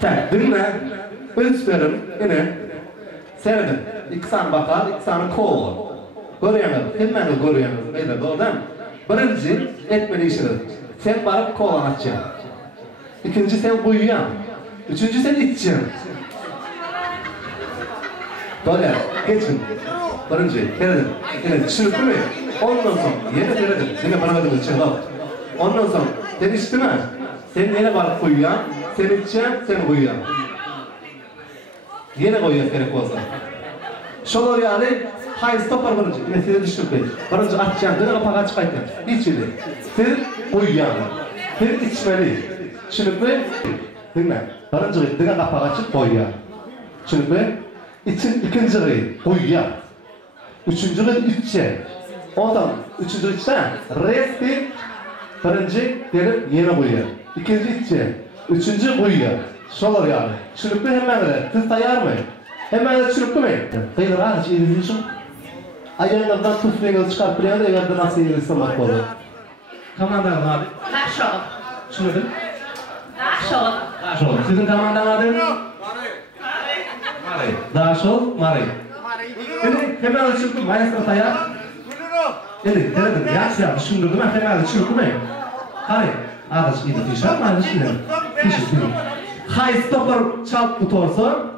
Tak, dinle, ölçberim, yine, seyredin, iksan bakar, iksanı kol. Görüyorsunuz, hemen görüyorsunuz, öyle doğrudan. Birinci, etmeli işiniz. Sen barıp kol anatacaksın. İkinci, sen uyuyan. Üçüncü, sen içeceksin. Böyle, geçin. Birinci, seyredin, yine, düşünüp değil mi? Ondan sonra, yine seyredin, yine bana verdim, için al. Ondan sonra, sen içti mi? Sen yine barıp uyuyan, sen içeceksin, sen uyuyan. Yine koyuyor gerek olsa. Şolar yani, hayır stopar birinci, yine size düşürüp değil. Birinci açacaksın, dine kapağı açık aytın. İçili. Sen uyuyan. Sen içmeli. Düşünüp mi? Dinle. Birinci dine kapağı açıp koyuyor. Düşünüp mi? İkinci uyuyan. Üçüncü içeceksin. Ondan üçüncü içeceksin. Resti birinci gelip yine koyuyor. İkinci içeceksin. Üçüncü koyuyor. Şolar yani. Çürüklü hemen de. Siz tayar mı? Hemen de çürüklü mü? Kıyır ha, hiç eğilmişim. Ayağınlardan tufliğinizi çıkartıp bir yerde evde nasıl eğilirsin bak olur. Komandanın adı? Naşol. Şunudun? Naşol. Naşol. Sizin komandanın adı? Mari. Naşol, Mari. Şimdi hemen de çürüklü. Maestro tayar. Şimdi, dedim. Yaxşı, düşündürdüm. Hemen de çürüklü mü? Hadi. Ağaç iyi tişört mı? Ağaç iyi. Tişört. Hay stopper çalıp tutorsun.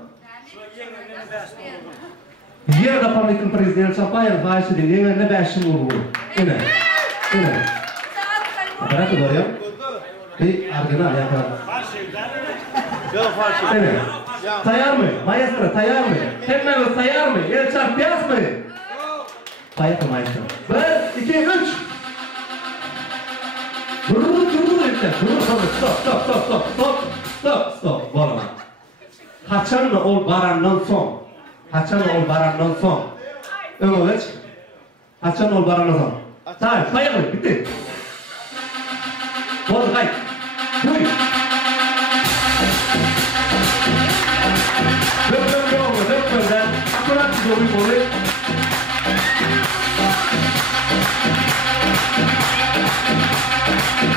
Yerda pamlikin prezident Çapayev vayşıdı. Yerine 5 yıl oldu. Yine. Aparat doğru. Bir argınal yapar. Yine. Tayar mı? Maestro tayar mı? Hemen tayar mı? Yer çarp piyas mı? Tayar mı maestro? 1, 2, 3. Dur işte. Stop. Bana. Haçanla ol barandan son. Evet. Haçanla ol barandan son. Tamam, sayalım, bitti. Oldu, hayır. Buyur. Döpmeden. Akurat doğru.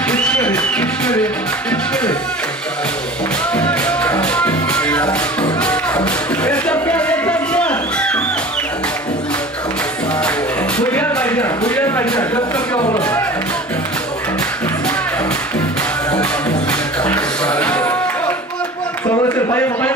İçmeli. Yeter gel. Buyurmayacağım. Göster yavrum. Sonra sen bayılma.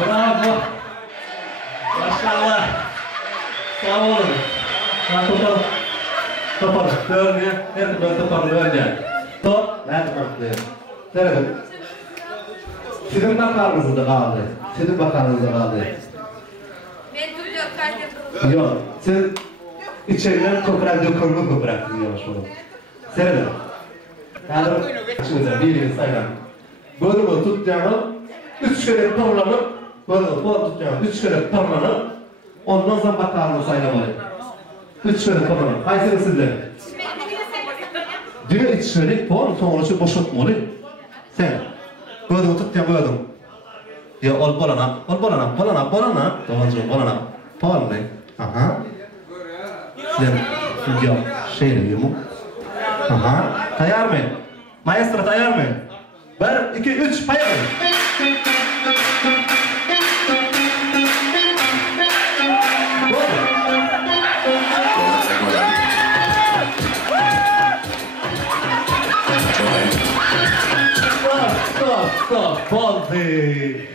Bravo. Maşallah. Sağ olun. Topar. Dörnüyor. Her türlü toparlı önce. Top. Nerede kaldı? Nerede? Sizin bakanınızda kaldı. Ben duruyor kaydet. Yok. Siz içeriden köpürak diyormuş bunu. Nerede? Şimdi bir yıl sayılan. Böyle tutacağımı 3 kere torlanıp böyle tutacağımı 3 kere torlanıp ondan sonra bakanlığı saylamalı. 3 kere torlanıp. Haysınız sizler? Diyor içeri puan sonrası boşaltmalı. Sen böyle tutacağım böyle. Ya ol balana. Doğancı balana. Puan ne? Aha. Sen ya şey diyor mu? Aha. Tayar mı? Maestro tayar mı? 1, 2, 3, payar. Stop, Baldi.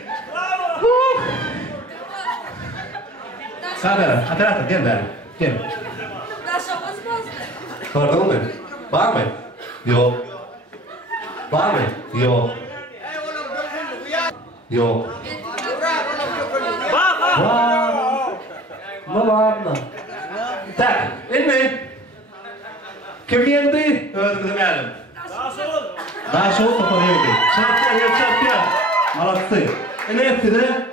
Kamera, operatör gel bari. Gel. Daşamız bozdu. Gördün mü? Var mı? Yok. Var mı? Yok. Yok. Var. Ne var mı? Tak, inmeyin. Kim yendi? Özümüzü meğelim. Daha soğuk topu yendi. Çarptı. Malatsı. Ne etti de?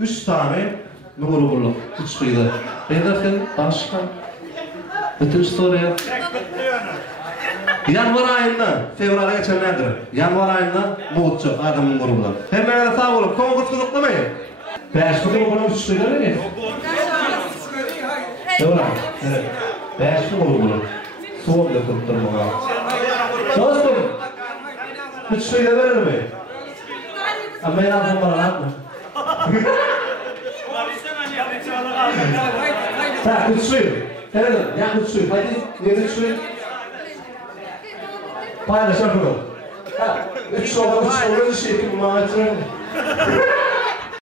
3 tane numara bulduk. 3 kıydı. Ne derken? Başka. Bütün soruya. Yanvar ayında, fevrala geçenlerdir. Yanvar ayında Muğutçu adamın grubundan. Hemen sağ olun, konkurs kızıklamayın. Beş grubuna 3 kıydı mi? Fevral, evet. Beş grubuna. Soğuk da kırptırma. Dostum, 3 kıydı verir mi? Ama yazdım bana atma. Tak, 3 kıydı. Evet, yak 3 kıydı. Hadi, niye 3 kıydı? Paylaşalım. 3 dolar, 3 dolar, 2 dolar,